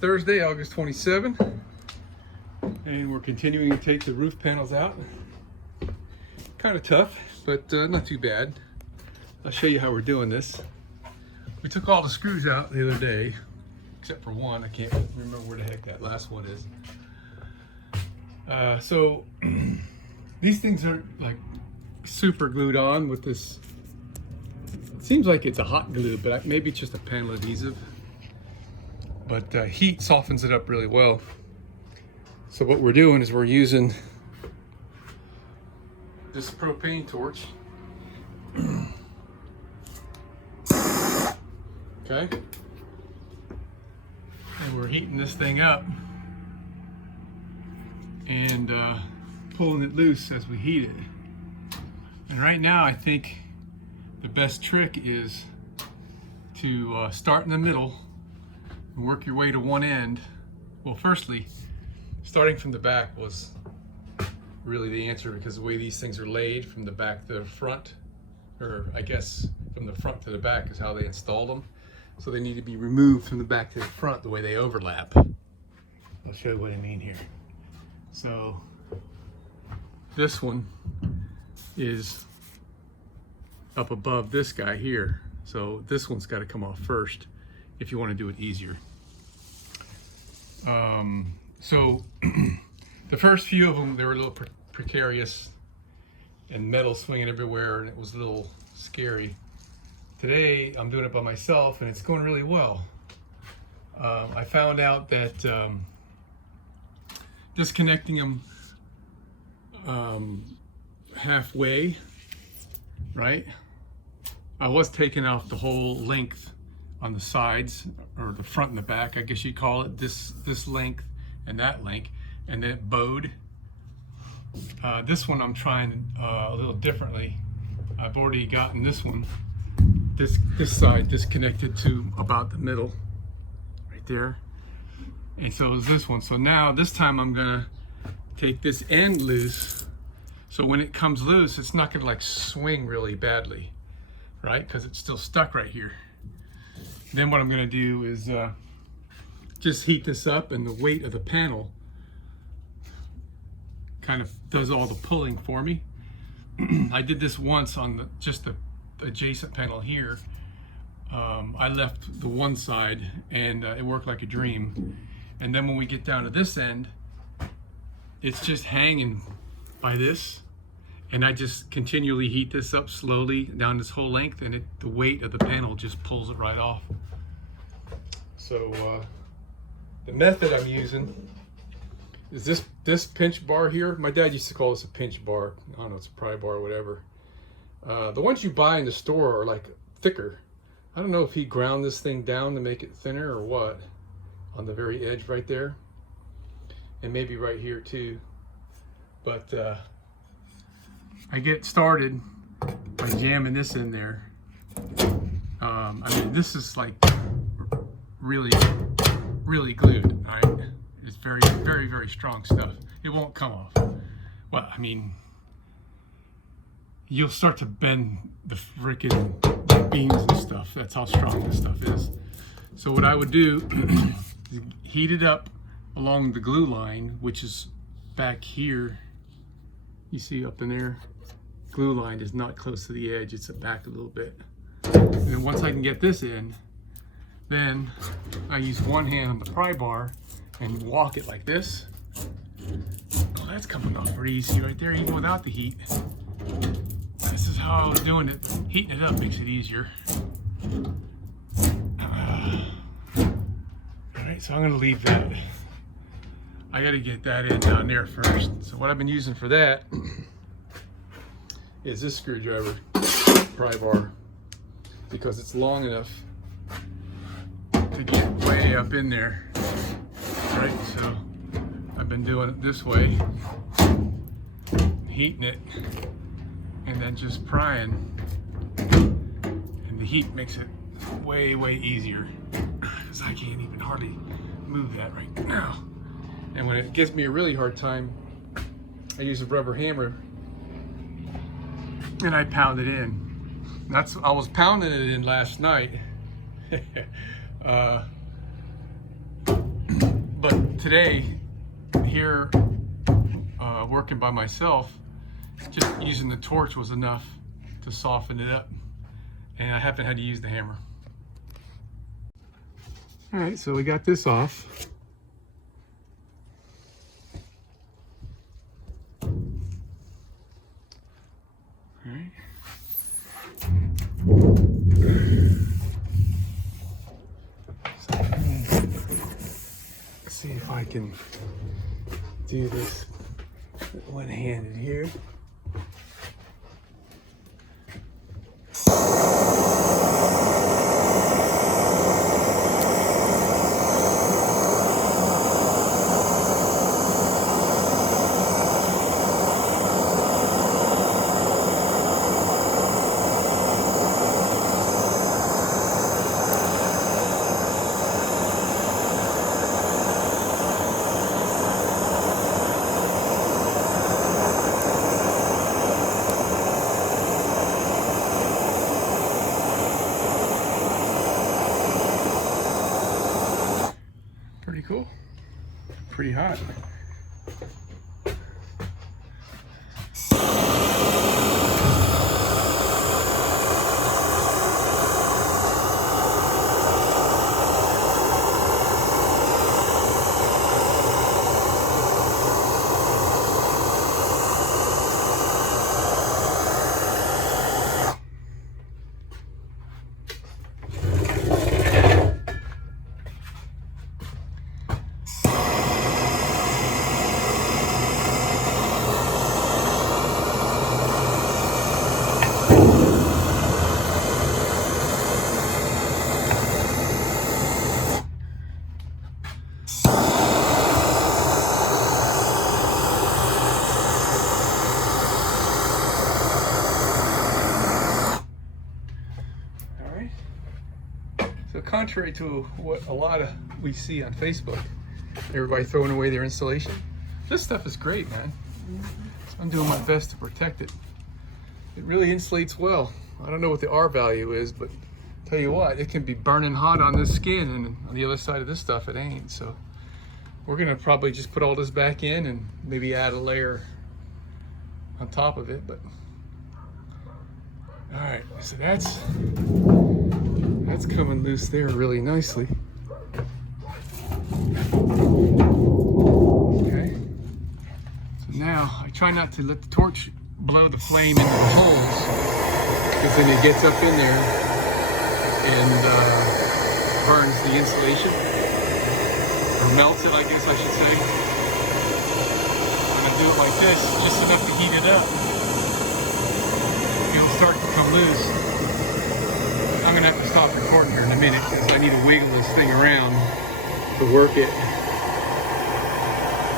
Thursday, August 27th, and we're continuing to take the roof panels out. Kind of tough, but not too bad. I'll show you how we're doing this. We took all the screws out the other day, except for one. I can't remember where the heck that last one is. So these things are like super glued on with this. It seems like it's a hot glue, but maybe it's just a panel adhesive. But heat softens it up really well. So what we're doing is we're using this propane torch. Okay. And we're heating this thing up and pulling it loose as we heat it. And right now I think the best trick is to start in the middle and work your way to one end. Well, firstly, starting from the back was really the answer, because the way these things are laid from the back to the front, or I guess from the front to the back is how they installed them. So they need to be removed from the back to the front the way they overlap. I'll show you what I mean here. So this one is up above this guy here. So this one's got to come off first if you want to do it easier. So the first few of them, they were a little precarious and metal swinging everywhere, and it was a little scary. Today I'm doing it by myself and it's going really well. I found out that disconnecting them halfway, right? I was taking off the whole length on the sides, or the front and the back, I guess you'd call it, this length and that length, and then it bowed. This one I'm trying a little differently. I've already gotten this one, this side disconnected to about the middle, right there. And so is this one. So now this time I'm gonna take this end loose, so when it comes loose, it's not gonna like swing really badly, right? Because it's still stuck right here. Then what I'm gonna do is just heat this up, and the weight of the panel kind of does all the pulling for me. I did this once on just the adjacent panel here. I left the one side and it worked like a dream. And then when we get down to this end, it's just hanging by this. And I just continually heat this up slowly down this whole length, and the weight of the panel just pulls it right off. So the method I'm using is this pinch bar here. My dad used to call this a pinch bar. I don't know, it's a pry bar or whatever. The ones you buy in the store are like thicker. I don't know if he ground this thing down to make it thinner or what, on the very edge right there. And maybe right here too. But I get started by jamming this in there. I mean, this is like really, really glued, all right? It's very, very, very strong stuff. It won't come off. Well, I mean, you'll start to bend the freaking beams and stuff. That's how strong this stuff is. So what I would do is heat it up along the glue line, which is back here. You see up in there, glue line is not close to the edge, it's back a little bit. And then once I can get this in, then I use one hand on the pry bar and walk it like this. Oh, that's coming off pretty easy right there, even without the heat. This is how I was doing it. Heating it up makes it easier. Alright, so I'm gonna leave that. I gotta get that in down there first. So what I've been using for that is this screwdriver, pry bar, because it's long enough to get way up in there. Right, so I've been doing it this way, heating it, and then just prying, and the heat makes it way, way easier, because I can't even hardly move that right now. And when it gives me a really hard time, I use a rubber hammer and I pound it in. I was pounding it in last night. But today, here, working by myself, just using the torch was enough to soften it up, and I haven't had to use the hammer. All right, so we got this off. All right. Let's see if I can do this one-handed here. Pretty cool. Pretty hot. So contrary to what a lot of we see on Facebook, everybody throwing away their insulation, this stuff is great, man. So I'm doing my best to protect it. It really insulates well. I don't know what the R value is, but tell you what, it can be burning hot on this skin, and on the other side of this stuff, it ain't. So we're gonna probably just put all this back in and maybe add a layer on top of it. But all right, so that's coming loose there really nicely. Okay. So now I try not to let the torch blow the flame into the holes, because then it gets up in there and burns the insulation, or melts it, I guess I should say. When I do it like this, just enough to heat it up, it'll start to come loose. I'm gonna have to stop recording here in a minute because I need to wiggle this thing around to work it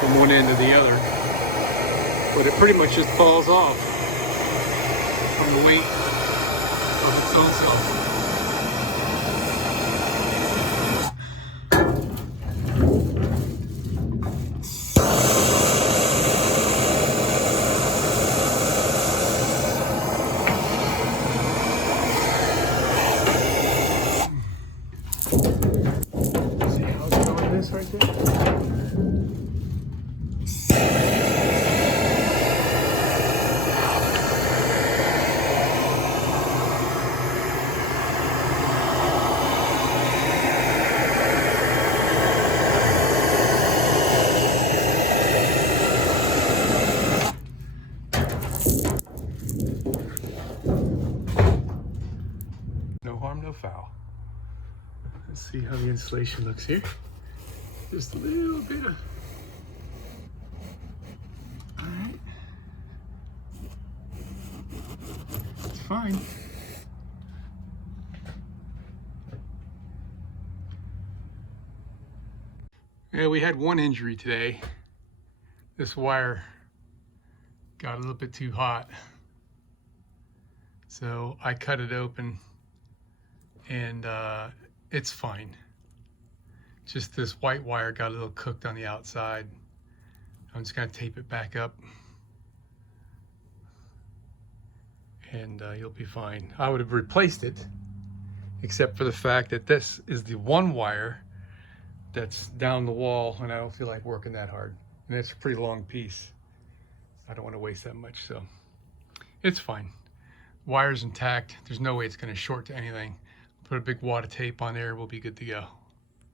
from one end to the other. But it pretty much just falls off from the weight of its own self. Right there. No harm, no foul. Let's see how the insulation looks here. Just a little bit of, all right, it's fine. Yeah, we had one injury today. This wire got a little bit too hot, so I cut it open, and it's fine. Just this white wire got a little cooked on the outside. I'm just gonna tape it back up, and you'll be fine. I would have replaced it, except for the fact that this is the one wire that's down the wall, and I don't feel like working that hard. And it's a pretty long piece. I don't want to waste that much, so it's fine. Wire's intact. There's no way it's going to short to anything. Put a big wad of tape on there, we'll be good to go.